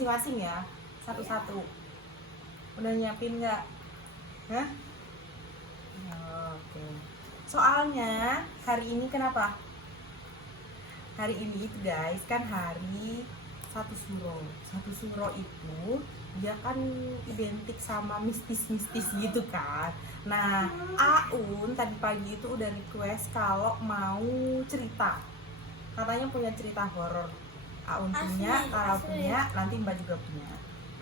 masing-masing ya, satu-satu. Udah nyiapin nggak? Hah? Oke. Soalnya hari ini kenapa? Hari ini itu guys kan hari satu suro. Satu suro itu dia kan identik sama mistis-mistis gitu kan. Nah, Aun tadi pagi itu udah request kalau mau cerita. Katanya punya cerita horor. Aun punya, Kala punya, nanti Mbak juga punya.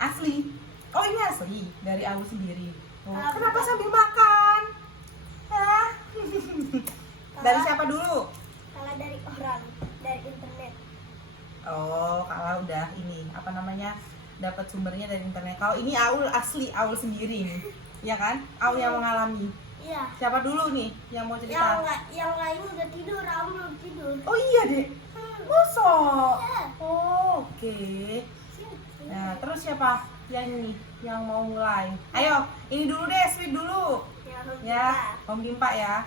Asli. Oh ini asli dari Aun sendiri. Oh, kenapa sambil makan? Hah? Dari siapa dulu? Kalau dari orang, dari internet. Oh, kalau udah ini apa namanya dapat sumbernya dari internet. Kalau ini Aul asli Aul sendiri nih, ya kan? Aul yang mengalami. Iya. Siapa dulu nih yang mau cerita? Yang lain udah tidur, aku belum tidur. Oh iya deh. Mosok. Iya. Oh, oke. Nah, terus siapa yang ini yang mau mulai? Ayo, ini dulu deh, Sweet dulu. Ya, Om Bimpa ya.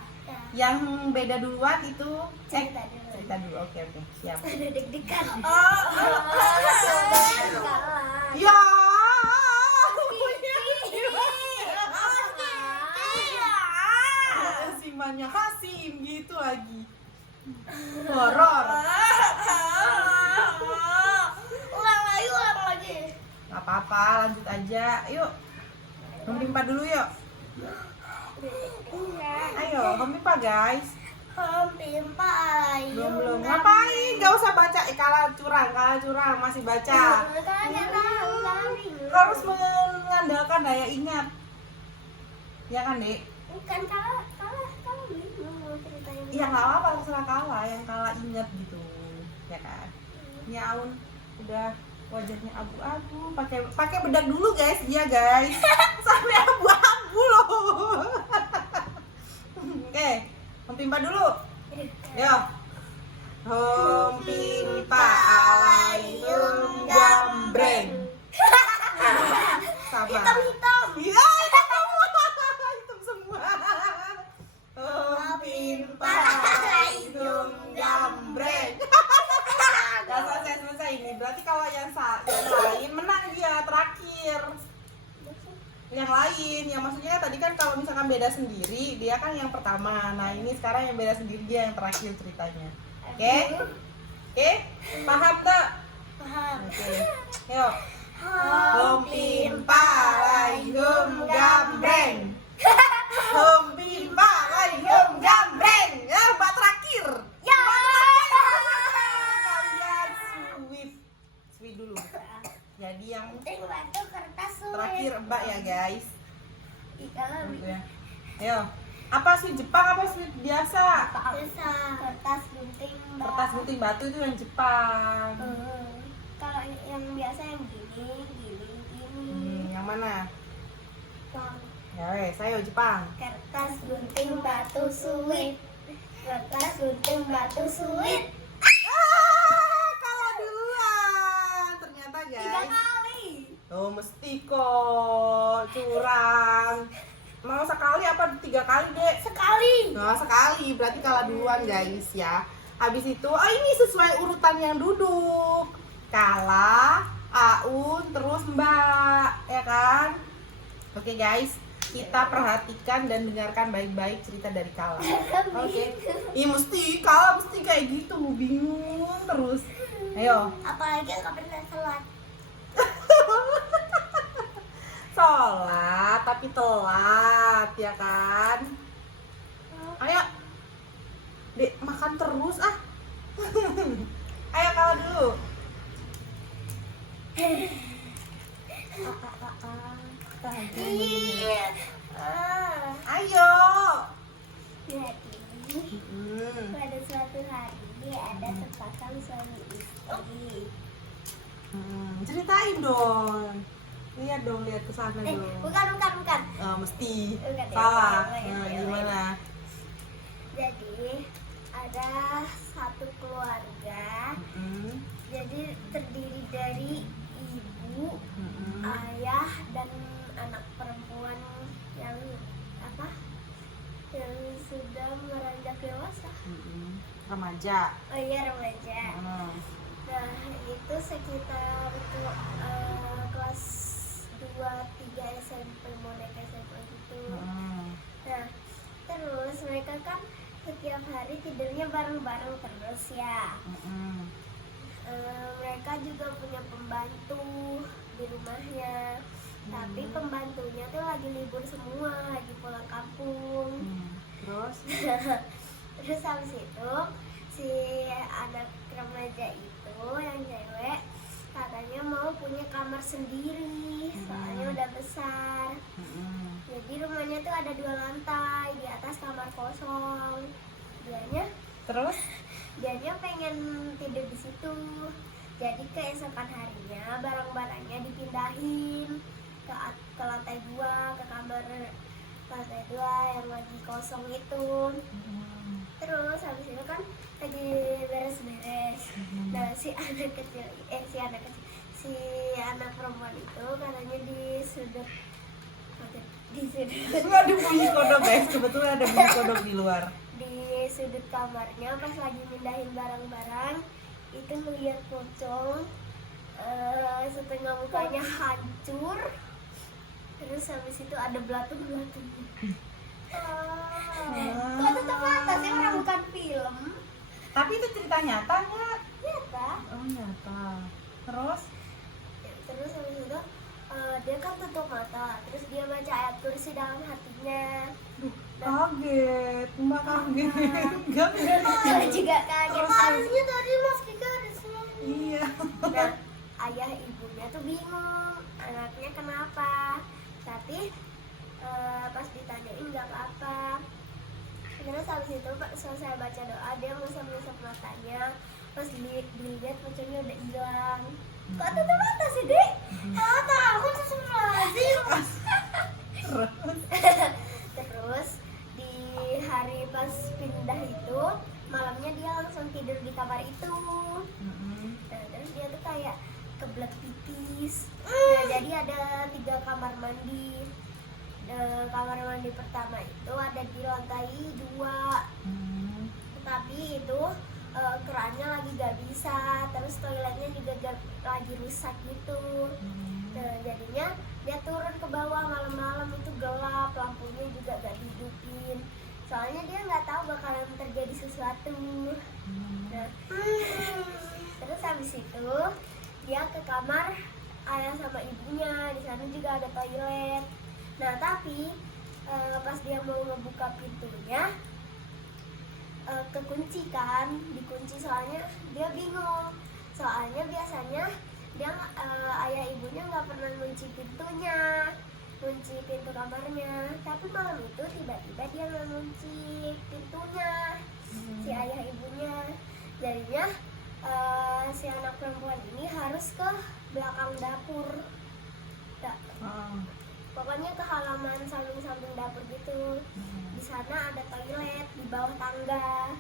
Yang beda duluan itu Cerita dulu. cerita dulu. Oke, siap. Ada deg-degan. Ya. Simanya Hasim gitu lagi. Horor. Ulang lagi. Gak apa-apa, lanjut aja. Yuk. Om Bimpa dulu yuk. Ayo, Om Bimpa guys. Belum. Ngapain? Gak usah baca. Kalah curang masih baca. Harus mengandalkan daya ingat. Ya kan, Dek? Kan kalah bingung mau ceritain. Iya nggak apa-apa, terserah kalah, yang kalah ingat gitu, ya kan? Ya Aun udah wajahnya abu-abu, pakai bedak dulu guys, dia guys, sampai abu-abu loh. Oke, Om Pimpa dulu, yo. Om Pimpa alayum gambreng. Sabar. Hitam. Iya, hitam semua. Om Pimpa alayum gambreng. Gak selesai ini. Berarti kalau yang lain menang dia terakhir. Yang lain, yang maksudnya tadi kan kalau misalkan beda sendiri, dia kan yang pertama. Nah ini sekarang yang beda sendiri dia yang terakhir ceritanya. Oke? Paham tak? Paham. Oke. Yuk. Om Pimpa alayum gambreng. Om Pimpa alayum gambreng. Ya, Mbak terakhir. Ya. Kalian sweet dulu. Jadi yang Penting batu kertas sulit. terakhir Mbak ya guys. Kalau Ya. Ayo. Apa sih Jepang apa sih biasa? bisa kertas gunting. Kertas gunting batu itu yang Jepang. Kalau yang biasa yang gini. Yang mana? Yang Ya wes, ayo Jepang. kertas gunting batu sulit. Kertas gunting batu sulit. Kalah duluan. Ternyata 3 guys. kali. Oh mesti kok curang. Mau sekali apa 3 kali dek? Sekali. Nah sekali berarti kalah duluan guys ya. Habis itu, oh ini sesuai urutan yang duduk. Kala, Aun, terus Mbak, ya kan? Oke guys, kita perhatikan dan dengarkan baik-baik cerita dari Kala. Oke. Ih mesti Kala mesti kayak gitu, bingung terus. Ayo. Apalagi nggak pernah sholat. Sholat tapi telat ya kan? Ayo Dek makan terus ah. Ayo Kala dulu. Ayo. Jadi pada suatu hari ada sepasang suami istri. Ceritain dong. Lihat dong, lihat ke sana dong. Bukan. Mesti Bukan, salah. yang lain. Gimana? Jadi ada satu keluarga. Jadi terdiri dari ibu, ayah, dan anak perempuan yang yang sudah meranjak dewasa. Remaja. Oh iya, remaja. Nah, itu sekitar kelas 2-3 SMP, mau naik SMP gitu. Nah, terus mereka kan setiap hari tidurnya bareng-bareng terus ya. Mereka juga punya pembantu di rumahnya, tapi pembantunya tuh lagi libur semua, lagi pulang kampung. Terus? Terus habis itu si anak remaja itu yang cewek katanya mau punya kamar sendiri, soalnya udah besar. Jadi rumahnya tuh ada 2 lantai, di atas kamar kosong. Dianya pengen tidur di situ. Jadi keesokan harinya barang-barangnya dipindahin ke lantai 2, ke kamar lantai 2 yang lagi kosong itu. Terus habis itu kan lagi beres-beres. Nah, si anak perempuan itu katanya di sudut Ada bunyi kodok guys, kebetulan ada bunyi kodok di luar. di sudut kamarnya pas lagi mindahin barang-barang itu ngeliat pocong, setengah mukanya hancur, terus habis itu ada belatung-belatung. Kok tetap mata sih, orang bukan film. Tapi itu cerita nyata nggak? Nyata. Oh nyata. Terus? Terus habis itu dia kan tutup mata, terus dia baca ayat kursi dalam hatinya. Kaget, Mbak kaget. Enggak. Saya juga kaget. Harusnya tadi Mas Kika ada semuanya. Iya. Nah, ayah ibunya tuh bingung anaknya kenapa, tapi pas ditanyain nggak apa-apa. Terus habis itu selesai baca doa, dia ngusap-ngusap matanya, pas dilihat pocongnya udah hilang. Kok tutup mata sih, Dek? Aku tutup mata. Terus di hari pas pindah itu, malamnya dia langsung tidur di kamar itu. Nah, terus dia tuh kayak kebelet pipis. Nah, jadi ada 3 kamar mandi. Kamar mandi pertama itu ada di lantai 2. Tapi itu kerannya lagi gak bisa, terus toiletnya juga lagi rusak gitu. Nah, jadinya dia turun ke bawah malam-malam, itu gelap, lampunya juga gak dihidupin. Soalnya dia nggak tahu bakalan terjadi sesuatu. Nah, terus habis itu dia ke kamar ayah sama ibunya, di sana juga ada toilet. Nah, tapi pas dia mau ngebuka pintunya kekunci kan, dikunci, soalnya dia bingung. Soalnya biasanya dia ayah ibunya nggak pernah kunci pintunya, kunci pintu kamarnya. Tapi malam itu tiba-tiba dia nggak kunci pintunya, si ayah ibunya. Jadinya si anak perempuan ini harus ke belakang dapur. Pokoknya ke halaman samping-samping dapur gitu. Di sana ada toilet di bawah tangga.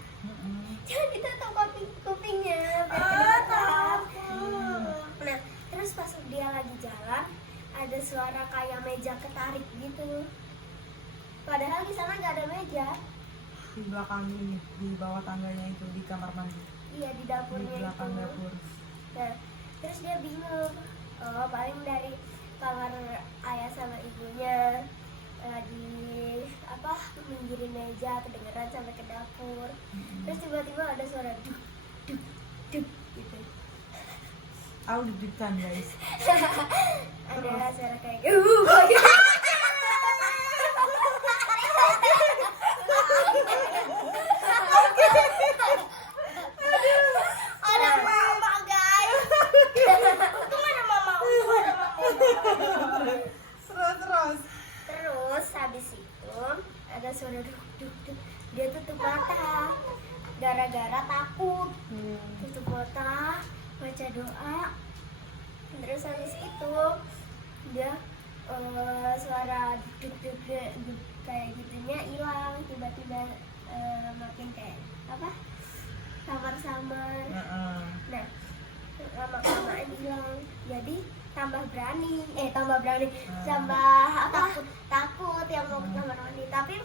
Jangan ditutup kupingnya biar takut. Nah, terus pas dia lagi jalan ada suara kayak meja ketarik gitu. Padahal di sana nggak ada meja. Di belakang ini, di bawah tangganya itu, di kamar mandi. Iya, di dapurnya Di belakang itu. dapur. Nah, terus dia bingung. Oh, paling dari kamar ayah sama ibunya lagi minggirin meja, kedengeran sampai ke dapur. Terus tiba-tiba ada suara duk duk duk gitu. Aku deg-degan guys. Ada suara kayak ada mama guys. Untung ada mama. Terus habis itu ada suara duk duk duk. Dia tutup mata gara-gara takut. Tutup mata, baca doa. Terus habis itu dia suara duk duk duk kayak gitunya hilang. Tiba-tiba makin kayak samar-samar. Nah, lama-kelamaan hilang. Jadi tambah berani, takut yang mau ke kamar mandi. Tapi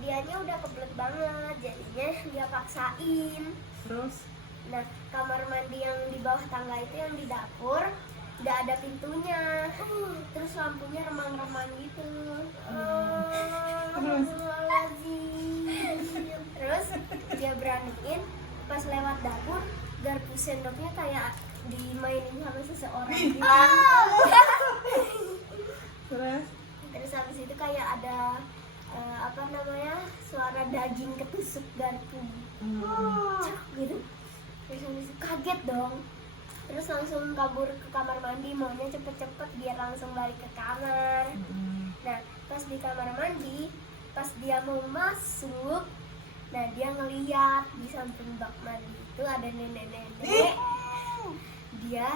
dianya udah kebelet banget, jadinya dia paksain. Terus Nah, kamar mandi yang di bawah tangga itu yang di dapur nggak ada pintunya. Terus lampunya remang-remang gitu. Astagfirullahaladzim. Terus dia beraniin pas lewat dapur garpu sendoknya kayak dimainin sama seseorang gitu. Terus Terus habis itu kayak ada apa namanya, suara daging ketusuk garpu. Cak gitu. Terus habis itu kaget dong. Terus langsung kabur ke kamar mandi, maunya cepet-cepet biar langsung balik ke kamar. Nah, pas di kamar mandi, pas dia mau masuk, nah dia ngeliat di samping bak mandi itu ada nenek-nenek. Dia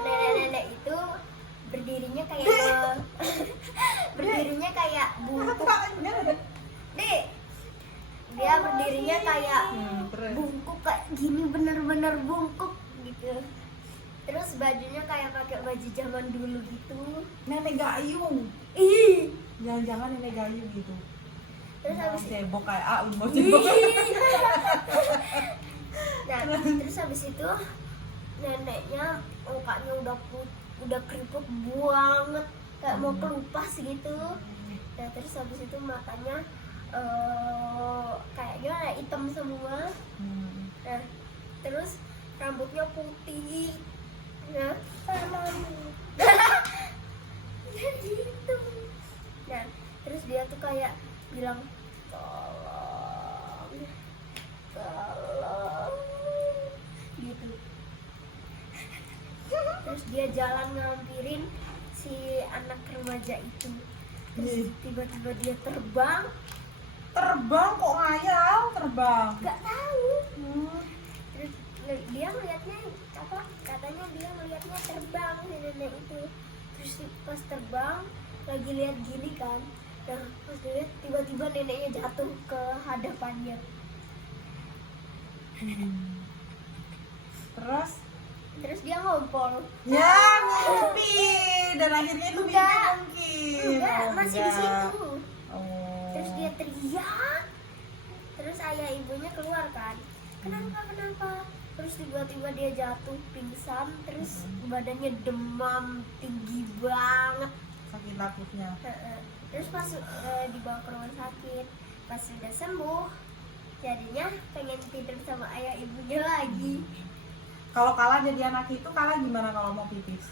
nenek-nenek itu berdirinya kayak berdirinya kayak bungkuk. Dek, dia berdirinya kayak bungkuk kayak gini, bener-bener bungkuk gitu. Terus bajunya kayak pakai baju zaman dulu gitu. nenek gayung. Ih, Jangan-jangan nenek gayung gitu. terus habis cebok kayak mau cebok. nah, terus habis itu neneknya mukanya udah keriput banget, kayak mau kelupas gitu. Nah, terus habis itu matanya kayaknya hitam semua. Nah, terus rambutnya putih. Nah, gitu. Nah, terus dia tuh kayak bilang tolong gitu. Terus dia jalan ngampirin si anak remaja itu. Terus tiba-tiba dia terbang. Terbang kok ngayal terbang. Gak tahu. Terus dia ngeliatnya apa? Katanya dia ngeliatnya terbang si nenek itu. Terus pas terbang lagi lihat gini kan. Nah, pas lihat tiba-tiba neneknya jatuh ke hadapannya. Terus dia ngompol. Ya, mimpi. Dan akhirnya itu mimpi Enggak. mungkin. Enggak, Oh, masih di enggak. situ. Oh. Terus dia teriak. Terus ayah ibunya keluar kan. Kenapa? Terus tiba-tiba dia jatuh pingsan. Terus badannya demam tinggi banget. Sakit takutnya. Terus pas dibawa ke rumah sakit, pas sudah sembuh, jadinya pengen tidur sama ayah ibunya lagi. Kalau Kala jadi anak itu, Kala gimana kalau mau pipis?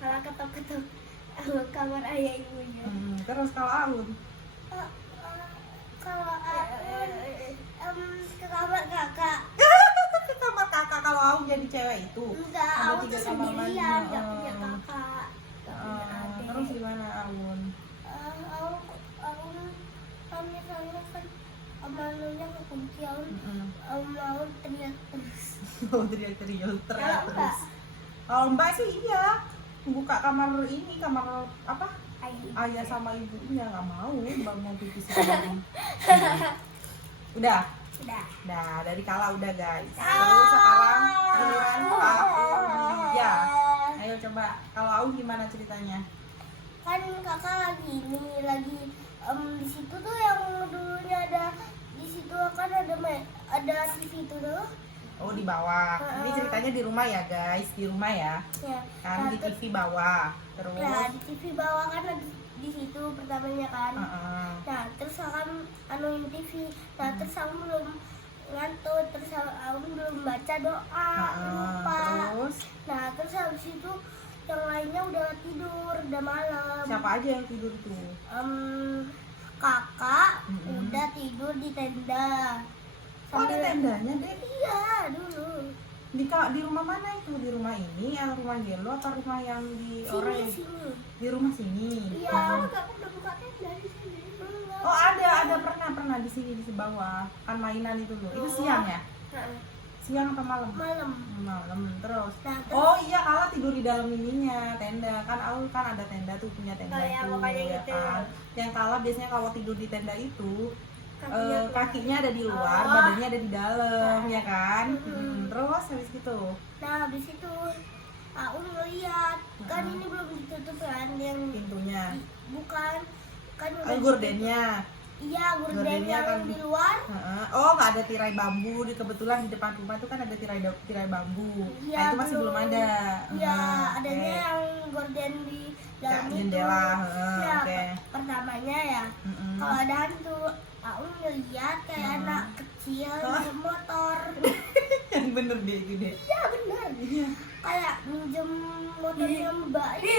Kalau ketok-ketok kamar ayah ibunya. Terus kalau Aun? Kalau aku ke kamar kakak. Ke kamar kakak kalau Aun jadi cewek itu. Enggak, Ada aku 3 tuh kamar sendirian, mandi. gak punya kakak, gak punya adik. Terus gimana Aun? Aku kan misalnya kan malunya kekunci, mau teriak terus. Oh, teriak-teriak Kalau terus. enggak, Kalau Mbak sih iya, buka kamar ini, kamar apa? Ayah ayah. sama ibunya nggak mau, Mbak mau pipis di kamar. Udah, Udah. dari Kala udah guys. Terus sekarang giliran aku dia. Ayo coba, kalau Aun gimana ceritanya? Kan kakak lagi di situ tuh yang dulunya ada, di situ kan ada TV tuh tuh. Oh di bawah. Ini ceritanya di rumah ya guys, di rumah ya. Ya. Kan di TV bawah. Terus. Nah, di TV bawah kan ada di situ pertamanya kan. Nah, terus akan anuin TV. Nah, terus aku belum ngantuk, terus aku belum baca doa, lupa. Terus Nah, terus habis itu yang lainnya udah tidur, udah malam. siapa aja yang tidur tuh? Kakak udah tidur di tenda. Oh ada tendanya deh. Iya, dulu. Di rumah mana itu? Di rumah ini, yang rumah Gelo atau rumah yang di Ore? Sini. Di rumah sini. Iya, enggak udah buka tenda di sini. Oh ada pernah di sini di bawah. Kan mainan itu loh. Itu siang ya? Siang atau malam? Malam. Malam. Terus. Nah, terus Oh iya, Kala tidur di dalam ininya tenda. Kan Aul kan ada tenda tuh, punya tenda Oh, ya, itu makanya ya gitu. kan. Yang Kala biasanya kalau tidur di tenda itu Kakinya kakinya ada di luar, Oh. badannya ada di dalam, ya kan? Terus habis gitu. Nah, habis itu aku ngeliat kan ini belum ditutup kan yang Pintunya. bukan kan udah Oh, gordennya. Iya, gorden Gordennya yang kan di luar. Heeh. Oh, nggak ada tirai bambu. Kebetulan di depan rumah tuh kan ada tirai bambu. Iya, Nah, itu masih belum ada. Iya, Heeh, adanya oke. yang gorden di dalam Kayak itu. jendela, heeh, Nah, oke. pertamanya ya, Mm-mm. kalau ada hantu, aku ngeliat kayak anak kecil naik motor. Yang bener deh itu deh. Iya benar. Kayak minjem motornya Mbak. Hey,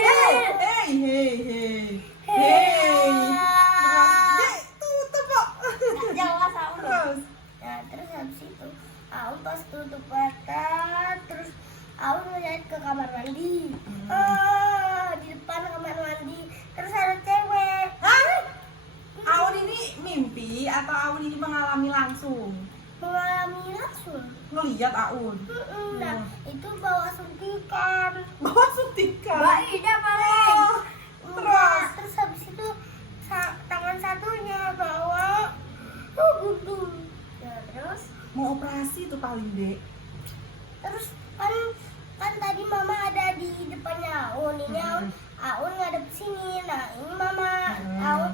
hey, hey, hey, hey. Dek, tutup kok. Nggak jelas aku. Terus. Nah, terus habis itu aku pas tutup mata, terus aku ngeliat ke kamar mandi. Di depan kamar mandi, terus ada cewek. Hah? Aun ini mimpi atau Aun ini mengalami langsung? Mengalami langsung. Ngeliat Aun. Nah, itu bawa suntikan. Bawa suntikan. Mbak Ida paling. Oh, Enggak, terus habis itu tangan satunya bawa gunting. Nah, terus mau operasi tuh paling dek. terus kan tadi mama ada di depannya Aun. Ini Aun ngadep sini. Nah, ini mama Aun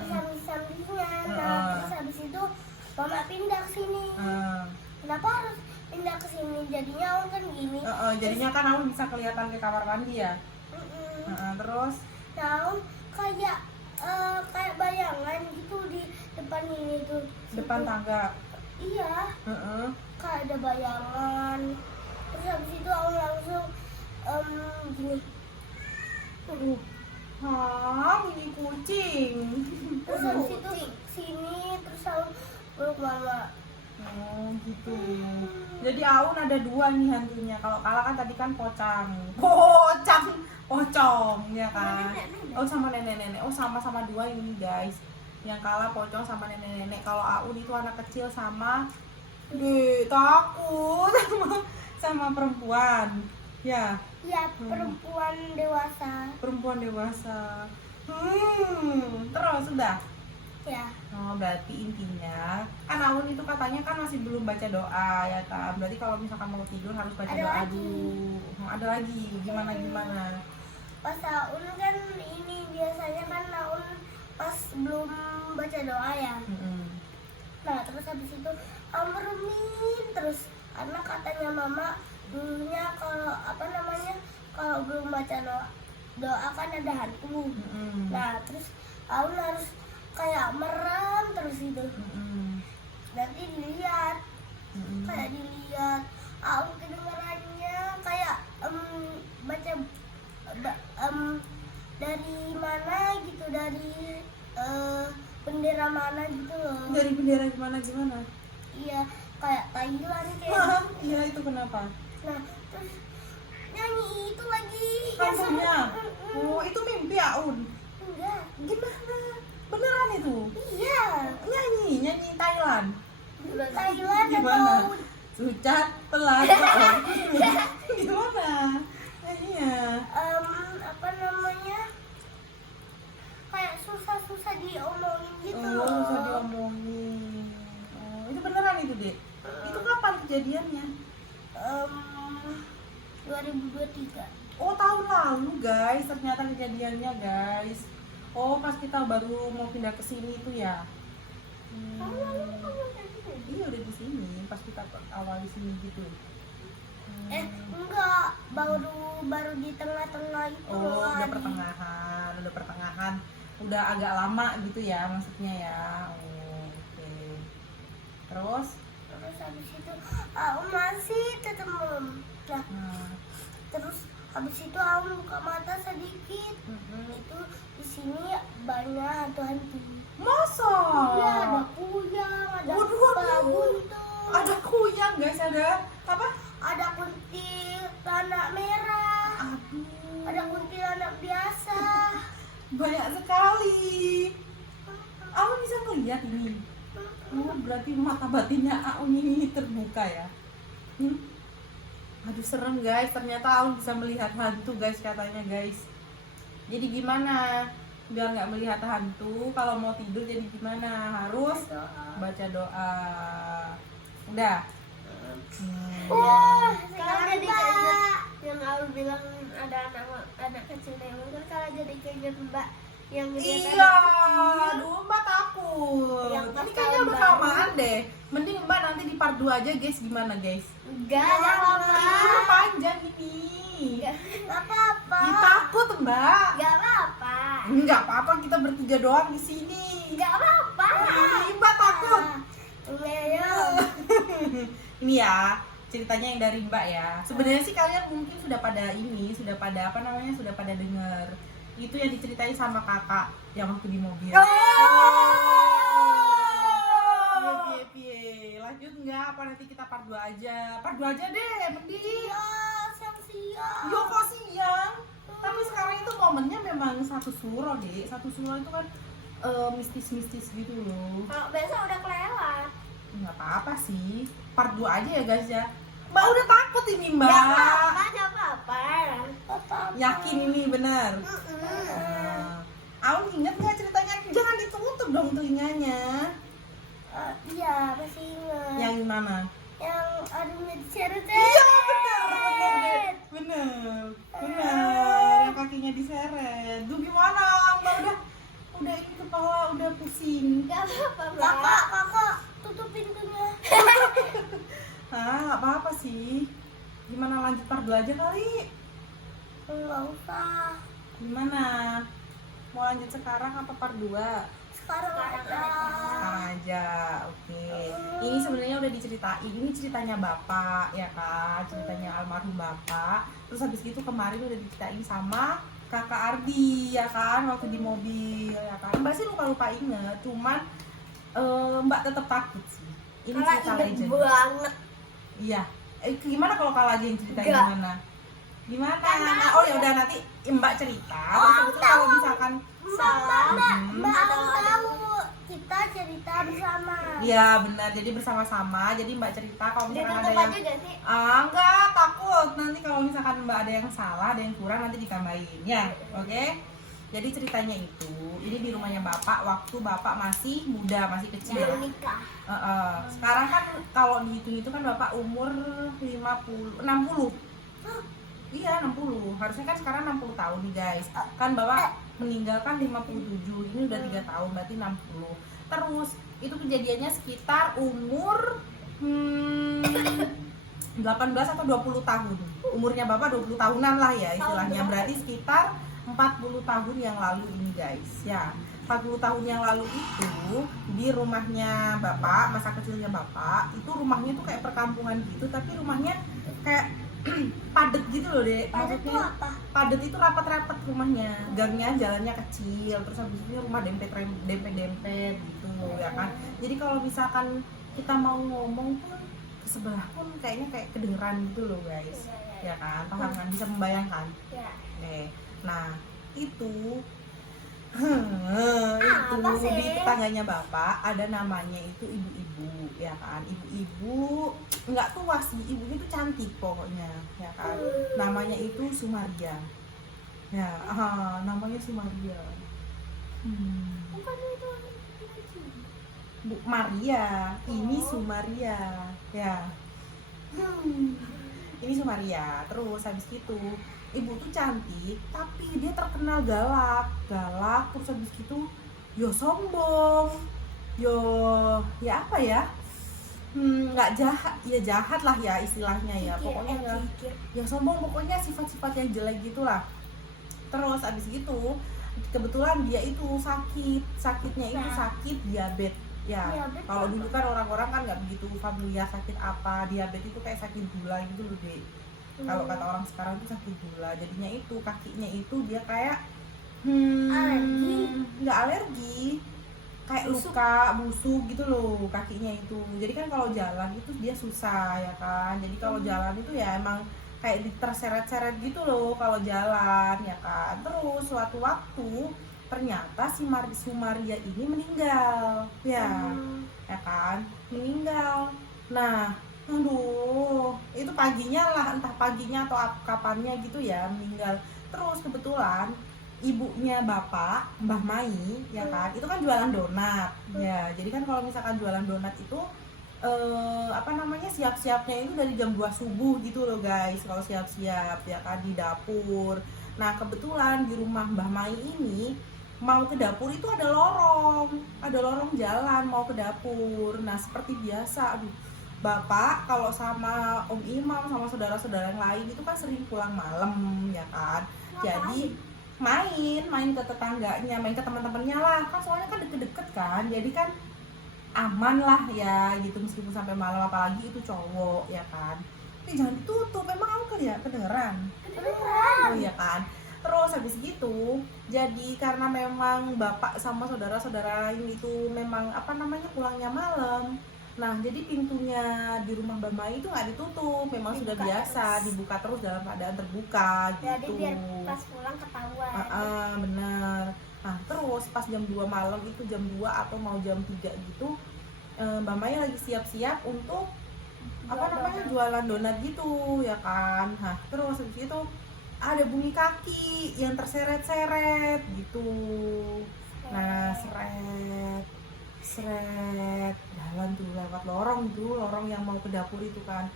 samping-sampingnya. Nah, terus habis itu mama pindah ke sini. Kenapa harus pindah ke sini? Jadinya Aun kan gini. Jadinya kan Aun bisa kelihatan ke kamar mandi ya. Terus Nah, Aun kayak kayak bayangan gitu di depan ini tuh. depan Situ. tangga. Iya, kayak ada bayangan. Terus habis itu Aun langsung gini. Bunyi kucing. Terus habis itu sini terus Aun peluk mama. Oh gitu. Jadi Aun ada dua nih hantunya. Kalau Kala kan tadi kan pocong ya kan. Oh sama nenek-nenek. Oh sama-sama dua ini guys. Yang Kala pocong sama nenek-nenek. Kalau Aun itu anak kecil sama takut sama perempuan. Ya, Iya, perempuan dewasa. perempuan dewasa. Terus sudah. Ya. Oh, berarti intinya kan Aun itu katanya kan masih belum baca doa ya kan. Berarti kalau misalkan mau tidur harus baca Ada doa lagi. dulu. Ada lagi gimana? Pas Aun kan ini biasanya kan Aun pas belum baca doa ya. Nah, terus habis itu Aun meremin terus karena katanya mama dulunya kalau belum baca doa kan ada hantu. Nah, terus Aun harus kayak merem terus itu. Nanti dilihat Aun kedengarannya kayak baca dari mana gitu, dari bendera mana gitu loh. Dari bendera gimana? Iya, kayak Thailand kayak. Iya itu kenapa? Nah, terus nyanyi itu lagi. Hantunya. Oh itu mimpi Aun. Enggak. Gimana? Beneran itu? Iya. Nyanyi Thailand. Thailand Gimana? atau Sucat pelan. Gimana? Iya. apa namanya? Kayak susah diomongin gitu Oh, loh. bisa diomongin. Oh, itu beneran itu, Dek? Itu kapan kejadiannya? 2023. Oh, tahun lalu, guys. Ternyata kejadiannya, guys. Oh, pas kita baru mau pindah ke sini itu ya. Tahun lalu kamu udah di sini? Iya, udah di sini. Pas kita awal di sini gitu. Enggak, baru di tengah-tengah itu Oh, loh, udah Adi. pertengahan. Udah agak lama gitu ya maksudnya ya. Oh, oke. Terus? Terus habis itu aku masih tetap belum. Nah, terus habis itu aku buka mata sedikit. Itu di sini banyak hantu-hantu. Masa? Iya, ada kuyang, ada Waduh. buntung, Ada kuyang, guys. Ada apa? ada kuntilanak merah, Aduh. ada kuntilanak biasa. Banyak sekali. Aun bisa melihat ini. Oh, berarti mata batinnya Aun ini terbuka ya. Aduh serem guys. Ternyata Aun bisa melihat hantu guys katanya guys. Jadi gimana? Biar nggak melihat hantu, kalau mau tidur jadi gimana? Harus baca doa. Udah. Sekarang jadi kayak yang Aul bilang ada anak kecil yang mungkin kalau jadi kayak Mbak Yang ngeliat Iya, anak kecil. aduh Mbak takut. Yang pas Ini kayaknya tahun udah baru. kelamaan deh. Mending Mbak nanti di part 2 aja guys, gimana guys? Enggak apa-apa. Ini udah panjang ini. Enggak apa-apa. Ih, takut Mbak. Enggak apa-apa. Enggak apa-apa, kita bertiga doang di sini. Enggak apa-apa. Ih, Mbak takut. Leo. Ini ya ceritanya yang dari Mbak ya. Sebenarnya sih kalian mungkin sudah pada apa namanya, sudah pada dengar. Itu yang diceritain sama kakak yang waktu di mobil. Pie. Lanjut nggak? Apa nanti kita part 2 aja? Part 2 aja deh, mending. Iya, siang-siang. Yo kok siang? Tapi sekarang itu momennya memang satu suro deh. Satu suro itu kan mistis-mistis gitu loh. Kalau besok udah kelewat. Nggak apa-apa sih. Part 2 aja ya guys ya. Mbak udah takut ini Mbak. Enggak apa-apa, enggak apa-apa. Yakin ini benar. Aun inget nggak ceritanya? Jangan ditutup dong telinganya. Iya, masih ingat. Yang mana? Yang aduh diseret. Iya bener. Yang kakinya diseret. Duh gimana? Mbak udah ini kepala udah pusing. Enggak apa-apa, Mbak. Kakak, tutup pintunya. Ah nggak apa-apa sih. Gimana lanjut part 2 aja kali? Enggak usah. Gimana? Mau lanjut sekarang apa part 2? Sekarang aja. Sekarang aja, oke. Ini sebenarnya udah diceritain. Ini ceritanya bapak, ya kan? Ceritanya almarhum bapak. Terus habis itu kemarin udah diceritain sama kakak Ardi, ya kan? Waktu di mobil, ya kan? Mbak sih lupa inget, cuman Mbak tetap takut sih. Ini Karena cerita inget legend. banget. Iya. Gimana kalau Kak lagi yang ceritain Enggak. gimana? Gimana? Karena Nah, oh ya udah nanti Mbak cerita. Terus habis itu kalau misalkan Salah. Hmm. Mbak tahu kita cerita bersama. Iya benar, jadi bersama-sama. Jadi Mbak cerita kalau misalkan ada Ditutup yang aja gak sih? enggak takut. Nanti kalau misalkan Mbak ada yang salah, ada yang kurang nanti ditambahin ya. Oke. Jadi ceritanya itu, ini di rumahnya Bapak waktu Bapak masih muda, masih kecil. Belum nikah. Sekarang kan kalau dihitung itu kan Bapak umur 60. Iya 60, harusnya kan sekarang 60 tahun nih guys. Kan Bapak meninggal kan 57, ini udah 3 tahun berarti 60. Terus itu kejadiannya sekitar umur 18 atau 20 tahun. Umurnya Bapak 20 tahunan lah ya istilahnya. Berarti sekitar 40 tahun yang lalu ini guys ya. 40 tahun yang lalu itu di rumahnya Bapak, masa kecilnya Bapak, itu rumahnya tuh kayak perkampungan gitu, tapi rumahnya kayak padet gitu loh deh. Padet itu Maksudnya apa? padet itu rapat-rapat rumahnya, gangnya jalannya kecil, terus habis itu rumah dempet gitu ya kan. Jadi kalau misalkan kita mau ngomong pun ke sebelah pun kayaknya kayak kedengeran gitu loh guys, ya kan, paham kan, bisa membayangkan. Ya. Nih, nah itu Apa itu sih? di tetangganya Bapak ada namanya itu ibu-ibu ya kan, ibu-ibu nggak tua sih, ibunya tuh cantik pokoknya ya kan, namanya itu Sumaria ya. Namanya Sumaria. Bukan itu. Bu Maria, ini Sumaria ya. Ini Sumaria. Terus habis itu ibu tuh cantik tapi dia terkenal galak terus habis itu yo sombong, yo ya apa ya, nggak jahat, ya jahat lah ya istilahnya ya, pokoknya ya sombong, pokoknya sifat-sifat yang jelek gitulah. Terus abis gitu kebetulan dia itu sakitnya itu sakit diabetes ya. Diabetes Kalau apa? dulu kan orang-orang kan nggak begitu familiar sakit apa, diabetes itu kayak sakit gula gitu loh deh. Kalau kata orang sekarang itu sakit gula, jadinya itu kakinya itu dia kayak Alergi? nggak alergi, kayak luka busuk gitu loh kakinya itu. Jadi kan kalau jalan itu dia susah ya kan, jadi kalau jalan itu ya emang kayak terseret-seret gitu loh kalau jalan ya kan. Terus suatu waktu ternyata si Sumaria ini meninggal ya, ya kan, meninggal. Nah aduh, itu paginya lah, entah paginya atau kapannya gitu ya meninggal. Terus kebetulan ibunya Bapak, Mbah Mai ya kan, itu kan jualan donat ya. Jadi kan kalau misalkan jualan donat itu apa namanya, siap-siapnya itu dari jam 2 subuh gitu loh guys, kalau siap-siap ya kan di dapur. Nah kebetulan di rumah Mbah Mai ini mau ke dapur itu ada lorong jalan mau ke dapur. Nah seperti biasa, aduh, bapak kalau sama Om Imam sama saudara-saudara yang lain itu kan sering pulang malam ya kan. Jadi main ke tetangganya, main ke teman-temannya lah, kan soalnya kan deket-deket kan, jadi kan aman lah ya gitu meskipun sampai malam, apalagi itu cowok ya kan. Jangan ditutup, emang kamu kedengeran? Oh iya kan. Terus habis gitu, jadi karena memang bapak sama saudara-saudara lain itu memang pulangnya malam. Nah jadi pintunya di rumah Mbak Mai itu nggak ditutup, memang Dibuka sudah biasa terus. dibuka terus dalam keadaan terbuka Jadi gitu. biar pas pulang ketahuan. Bener. Nah terus pas jam 2 malam itu, jam 2 atau mau jam 3 gitu, Mbak Mai lagi siap-siap untuk jualan donat gitu ya kan. Nah terus habis itu ada bunyi kaki yang terseret-seret gitu. Nah seret jalan tuh lewat lorong yang mau ke dapur itu kan,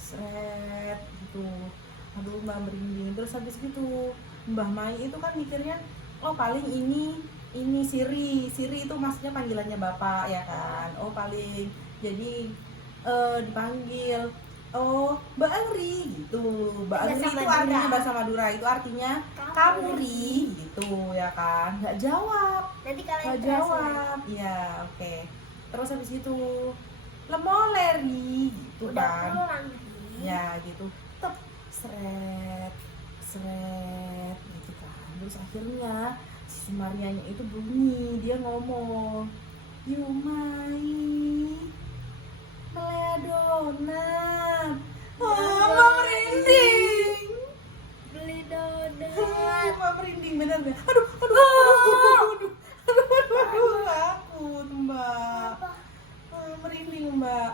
seret gitu. Aduh Mbak merinding. Terus habis gitu Mbah Mai itu kan mikirnya, oh paling ini Siri itu maksudnya panggilannya bapak ya kan. Oh paling jadi dipanggil, oh Mbak Angri gitu. Mbak Angri itu artinya bahasa Madura, itu artinya kamu Ri gitu ya kan. Nggak jawab, ya oke. Terus habis itu lemoleri gitu kan, ya gitu, tep seret gitu kan. Terus akhirnya si Sumarianya itu bunyi, dia ngomong, Yumai donat. Mama merinding. Beli donat. Mama merinding bener deh. Aduh, takut Mbak. Merinding Mbak.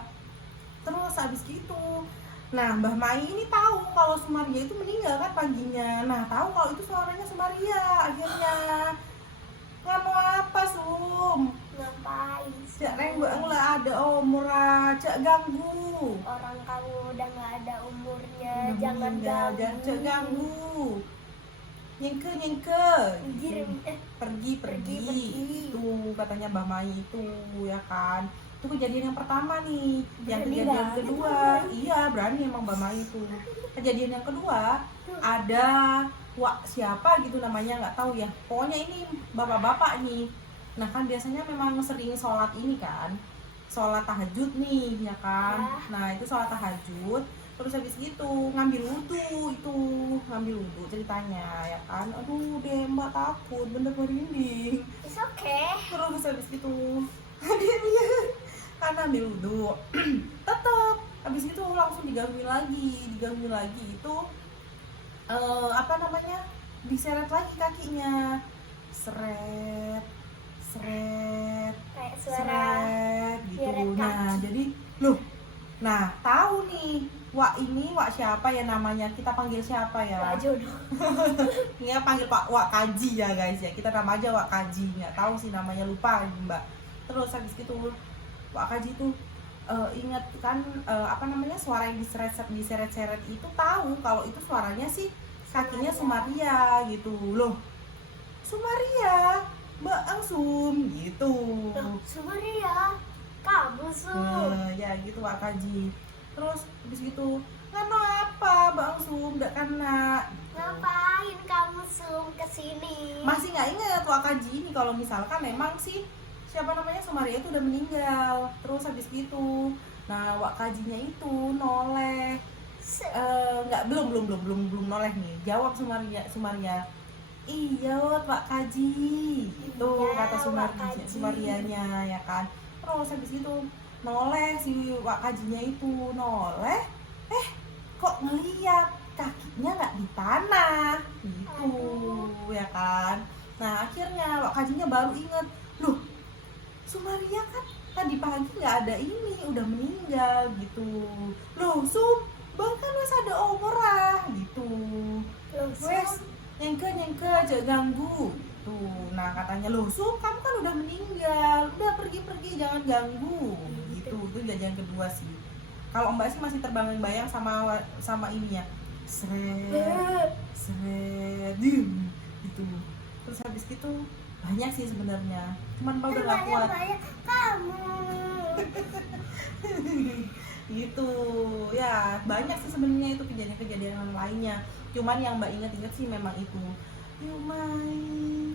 Terus habis gitu, nah Mbah Mai ini tahu kalau Sumaria itu meninggal kan paginya. Nah tahu kalau itu suaranya Sumaria. Akhirnya nganu apa Sum? Ngapain? Cak Renggak lah ada umur, cak ganggu. Orang kamu udah nggak ada umurnya, Udah jangan meninggal, ganggu. cak ganggu. Nyengke pergi. Itu katanya Mbah Mai itu ya kan. Itu kejadian yang pertama nih. Yang kejadian kedua, iya berani emang Mbah Mai itu. Kejadian yang kedua ada siapa gitu namanya, nggak tahu ya. Pokoknya ini bapak-bapak nih. Nah kan biasanya memang sering sholat ini kan, sholat tahajud nih ya kan. Nah itu sholat tahajud, terus habis itu ngambil wudhu ceritanya ya kan. Aduh deh Mbak, takut bener merinding. It's okay. Terus habis itu dia kan ambil wudhu tetap habis itu langsung digangguin lagi itu diseret lagi kakinya, seret Kayak suara gitu. Nah jadi nah tahu nih Wak siapa ya namanya, kita panggil siapa ya? Wak jodoh. Ini panggil Pak Wak Kaji ya guys ya, kita nama aja Wak Kaji, nggak tahu sih namanya, lupa Mbak. Terus habis itu Wak Kaji tuh ingat kan suara yang diseret-seret itu, tahu kalau itu suaranya sih kakinya Sumaria gitu loh. Sumaria, Mbak Angsum gitu. Sumaria, kamu Sum. Ya gitu Wak Kaji. Terus habis gitu, ngano apa Mbak Angsum, nggak kena. Ngapain kamu Sum kesini? Masih nggak ingat Wak Kaji ini kalau misalkan memang sih Sumaria itu udah meninggal. Terus habis gitu, nah Wak Kajinya itu noleh, belum noleh nih. Jawab Sumaria. Iya Wak Kaji itu iya, kata Sumarianya ya kan. Terus habis itu noleh si Wak Kajinya itu noleh, kok ngeliat kakinya nggak di tanah gitu ya kan. Nah akhirnya Wak Kajinya baru inget, loh Sumaria kan tadi pagi nggak ada ini, udah meninggal gitu. Loh Sum, bahkan wes ada omorah gitu. Wes nyengke jangan ganggu tuh. Nah katanya, loh Sum kamu kan udah meninggal, udah pergi jangan ganggu gitu. Itu jajan kedua sih. Kalau Mbak sih masih terbayang-bayang sama ininya, seret gitu. Terus habis gitu Banyak sih sebenarnya, cuman Mbak udah gak kuat. Banyak kamu. Gitu ya, banyak sih sebenarnya itu kejadian-kejadian lainnya, cuman yang Mbak ingat-ingat sih memang itu Yumain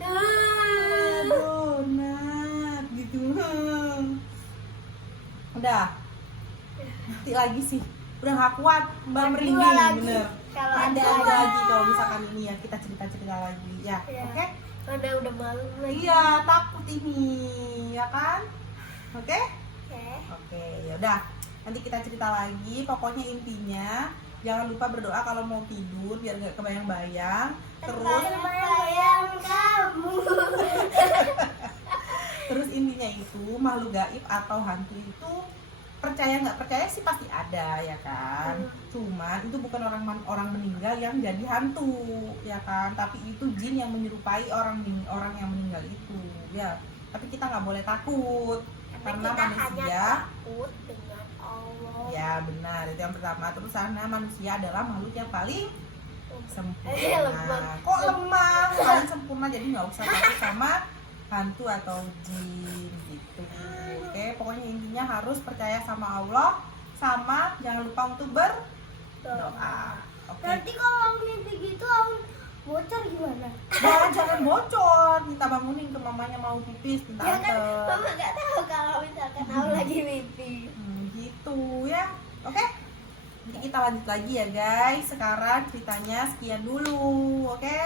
donat gitu. Udah nanti lagi sih, udah gak kuat Mbak, Dua merinding lagi. bener. Kalau Nanti ada ada lagi kalau misalkan ini ya, kita cerita-cerita lagi ya. Iya. Oke. udah malu lagi. Iya, takut ini ya kan. Oke. Oke. Oke, ya udah. Nanti kita cerita lagi. Pokoknya intinya jangan lupa berdoa kalau mau tidur biar nggak kebayang-bayang. Terus Bayang kamu. terus intinya itu makhluk gaib atau hantu itu percaya nggak percaya sih pasti ada ya kan. Cuman itu bukan orang meninggal yang jadi hantu ya kan, tapi itu jin yang menyerupai orang yang meninggal itu ya. Tapi kita nggak boleh takut karena kita hanya manusia. takut dengan Allah. Ya benar, itu yang pertama. Terus karena manusia adalah makhluk yang paling Lemah. sempurna. Kok lemah? Paling sempurna, jadi nggak usah takut sama hantu atau jin gitu. Oke, pokoknya intinya harus percaya sama Allah, sama jangan lupa untuk berdoa. Oke. Nanti kalau mimpi gitu aku bocor gimana? Jangan bocor, minta bangunin ke mamanya mau pipis, minta Ya kan anter. mama nggak tahu kalau misalkan aku lagi mimpi. Gitu ya. Oke. Nanti kita lanjut lagi ya guys. Sekarang ceritanya sekian dulu. Oke.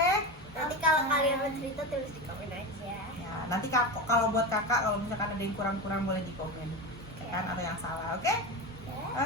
Nanti kalau kalian mau cerita tulis di komen aja. Ya, nanti kalau buat kakak kalau misalkan ada yang kurang-kurang boleh di komen. Ya kan, ada yang salah. Oke? Ya. Oke.